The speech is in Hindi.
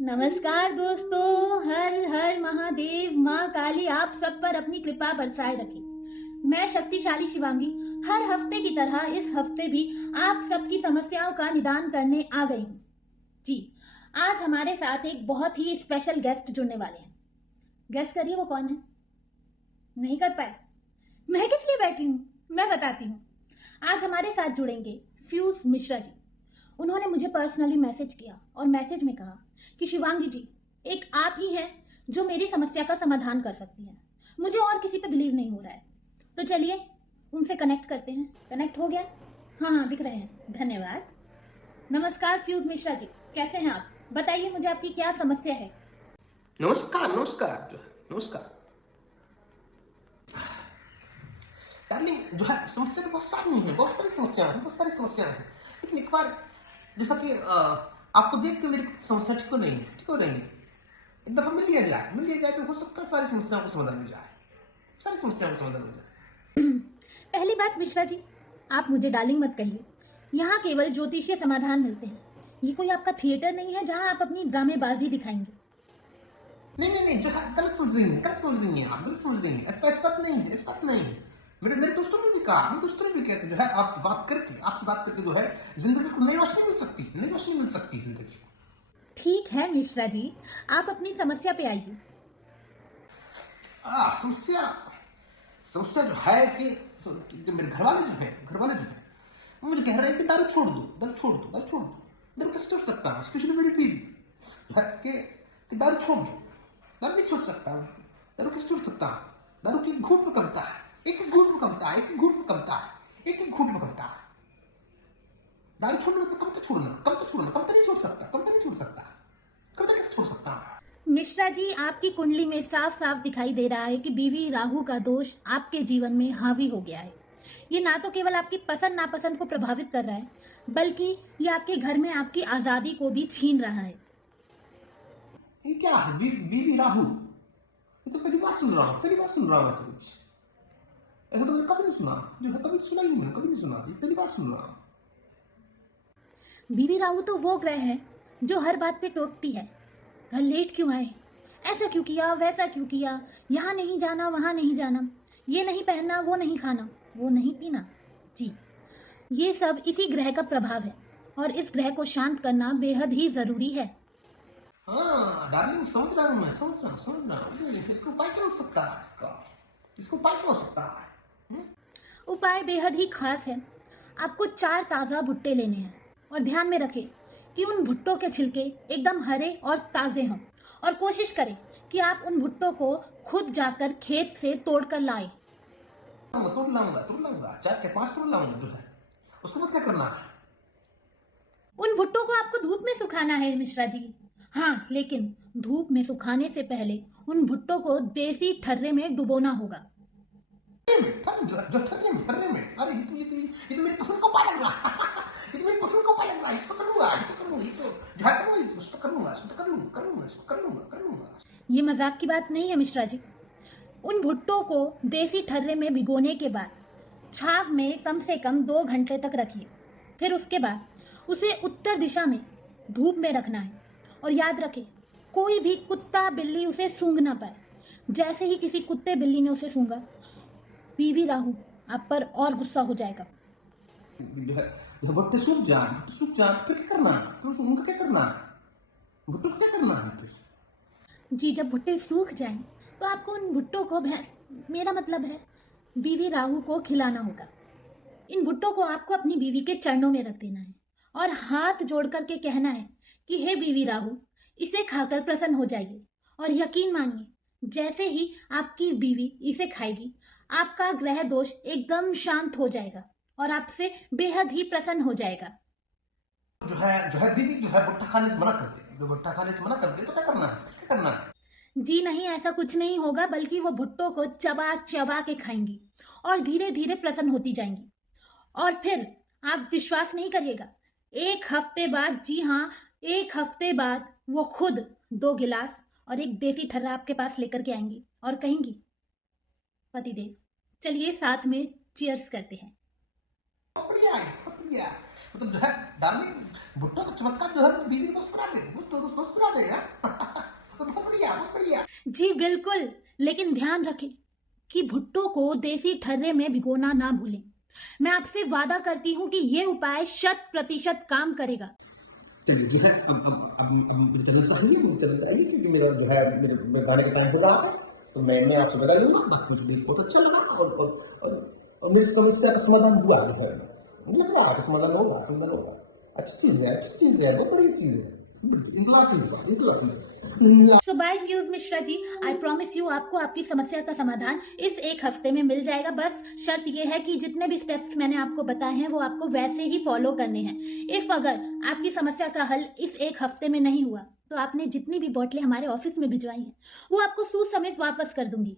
नमस्कार दोस्तों, हर हर महादेव। माँ काली आप सब पर अपनी कृपा बरसाए रखे। मैं शक्तिशाली शिवांगी हर हफ्ते की तरह इस हफ्ते भी आप सबकी समस्याओं का निदान करने आ गई हूँ। जी, आज हमारे साथ एक बहुत ही स्पेशल गेस्ट जुड़ने वाले हैं। गेस्ट करिए वो कौन है? नहीं कर पाए? मैं किस लिए बैठी हूँ, मैं बताती हूँ। आज हमारे साथ जुड़ेंगे फ्यूज मिश्रा जी। उन्होंने मुझे पर्सनली मैसेज किया और मैसेज में कहा कि शिवांगी जी, एक आप ही हैं जो मेरी समस्या का समाधान कर सकती हैं। मुझे और किसी पे बिलीव नहीं हो रहा है, तो चलिए उनसे कनेक्ट करते हैं। कनेक्ट हो गया? हाँ, दिख रहे हैं। धन्यवाद। नमस्कार फ्यूज मिश्रा जी, कैसे हैं आप? बताइए मुझे आपकी क्या समस्या है। नमस्कार नमस्कार नमस्कार। डार्लिंग, जो है समस्या तो बहुत सारी है, बहुत सारी समस्याएं हैं। लेकिन एक बार जैसा कि आपको देख के मेरी समस्या ठीक हो रहेंगी। एक दफा मिल लिया जाए तो हो सकता है सारी समस्याओं का समाधान मिल जाए। पहली बात मिश्रा जी, आप मुझे डार्लिंग मत कहिए। यहाँ केवल ज्योतिषीय समाधान मिलते हैं। ये कोई आपका थिएटर नहीं है जहाँ आप अपनी ड्रामेबाजी दिखाएंगे। नहीं, जो है गलत समझ रही हैं आप, गलत समझ रही हैं। इस बात नहीं है। मेरे दोस्तों ने भी कहा, कि जो है आपसे बात करके जो है जिंदगी को नई रोशनी मिल सकती जिंदगी को। ठीक है मिश्रा जी, आप अपनी समस्या पे आइए। समस्या जो है कि मेरे घर वाले जो है वो मुझे कह रहे हैं कि दारू छोड़ दो। दारू कैसे छोड़ सकता हूँ? स्पेशली मेरी बीवी जो है कि दारू छोड़ दो। दारू नहीं छोड़ सकता हूँ। दारू कैसे छोड़ सकता हूँ? दारू की घूट में कविता है, एक घूट में कविता है। दारू छोड़ना तो कविता नहीं छोड़ सकता। कविता कैसे छोड़ सकता हूँ? मिश्रा जी, आपकी कुंडली में साफ साफ दिखाई दे रहा है कि बीवी राहु का दोष आपके जीवन में हावी हो गया है। ये ना तो केवल आपकी पसंद नापसंद को प्रभावित कर रहा है, बल्कि ये आपके घर में आपकी आजादी को भी छीन रहा है। ये क्या है? बीवी राहु, ये तो पहली बार सुन रहा हूँ ऐसा कुछ। ऐसा तो मैंने कभी नहीं सुना, कभी नहीं सुना। पहली बार सुन रहा हूँ। बीवी राहु तो वो ग्रह है जो हर बात पे टोकती है। घर लेट क्यों आए, ऐसा क्यों किया, वैसा क्यों किया, यहाँ नहीं जाना, वहाँ नहीं जाना, ये नहीं पहनना, वो नहीं खाना, वो नहीं पीना। जी, ये सब इसी ग्रह का प्रभाव है और इस ग्रह को शांत करना बेहद ही जरूरी है। हाँ डार्लिंग, समझ रहा हूँ। इसको उपाय क्या हो सकता है? उपाय बेहद ही खास है। आपको 4 ताज़ा भुट्टे लेने हैं और ध्यान में रखें कि उन भुट्टों के छिलके एकदम हरे और ताज़े हों, और कोशिश करें कि आप उन भुट्टों को खुद जाकर खेत से तोड़ कर लाएं। तोड़ लाऊंगा 4 के 5 तोड़ लाऊंगा जो है। उसको क्या करना है? उन भुट्टों को आपको धूप में सुखाना है मिश्रा जी। हाँ, लेकिन धूप में सुखाने से पहले उन भुट्टों को देसी ठर्रे में डुबोना होगा। ठर्रे में? अरे ये तो मेरी पसंद का उपाय लग रहा है। ये तो करूंगा। ये मजाक की बात नहीं है मिश्रा जी। उन भुट्टों को देसी ठर्रे में भिगोने के बाद छाव में कम से कम 2 घंटे तक रखिए। फिर उसके बाद उसे उत्तर दिशा में धूप में रखना है, और याद रखें कोई भी कुत्ता बिल्ली उसे सूंघ ना पाए। जैसे ही किसी कुत्ते बिल्ली ने उसे सूंघा, बीवी राहु आप पर और गुस्सा हो जाएगा। भुट्टे सूख जाए तो फिर क्या करना है? उनका क्या करना है? भुट्टो को क्या करना है फिर? जी, जब भुट्टे सूख जाएं तो आपको उन भुट्टों को मेरा मतलब है बीवी राहु को खिलाना होगा। इन भुट्टों को आपको अपनी बीवी के चरणों में रख देना है और हाथ जोड़ करके कहना है कि हे बीवी राहु, इसे खाकर प्रसन्न हो जाइए। और यकीन मानिए, जैसे ही आपकी बीवी इसे खाएगी, आपका ग्रह दोष एकदम शांत हो जाएगा और आपसे बेहद ही प्रसन्न हो जाएगा। जो है बीवी जो है भुट्टा खाने से मना करते तो क्या करना है? जी नहीं, ऐसा कुछ नहीं होगा, बल्कि वो भुट्टों को चबा चबा के खाएंगी और धीरे धीरे प्रसन्न होती जाएंगी। और फिर आप विश्वास नहीं करिएगा, 1 हफ्ते बाद, जी हाँ 1 हफ्ते बाद, वो खुद 2 गिलास और एक देसी ठर्रा आपके पास लेकर के आएंगी और कहेंगी, पतिदेव चलिए साथ में चीयर्स करते हैं। बढ़िया। मतलब जो है डार्लिंग, भुट्टो का चमत्कार जो है बीवी को दोस्त बना देगा। जी बिल्कुल, लेकिन ध्यान रखें कि भुट्टो को देसी ठर्रे में भिगोना ना भूलें। मैं आपसे वादा करती हूँ कि ये उपाय 100% काम करेगा। चलिए जो है अब मुझे चलना चाहिए, मुझे चलना चाहिए क्योंकि मेरा जो है मेरे गाने का टाइम हो रहा है। तो मैं आपसे विदा लूँगा। बात मुझे भी बहुत अच्छा लगा और मेरी समस्या का समाधान हुआ जो है। मुझे लग रहा है कि समाधान होगा, समाधान होगा। अच्छी चीज़ है, बहुत बड़ी चीज़ है। इनकलाब सो बाय फ्यूज Mishra ji, I promise you आपको आपकी समस्या का समाधान इस 1 हफ्ते में मिल जाएगा। बस शर्त ये है कि जितने भी स्टेप्स मैंने आपको बताए हैं वो आपको वैसे ही फॉलो करने हैं। इफ अगर आपकी समस्या का हल इस 1 हफ्ते में नहीं हुआ तो आपने जितनी भी बोतलें हमारे ऑफिस में भिजवाई हैं वो आपको सूद समेत वापस कर दूंगी।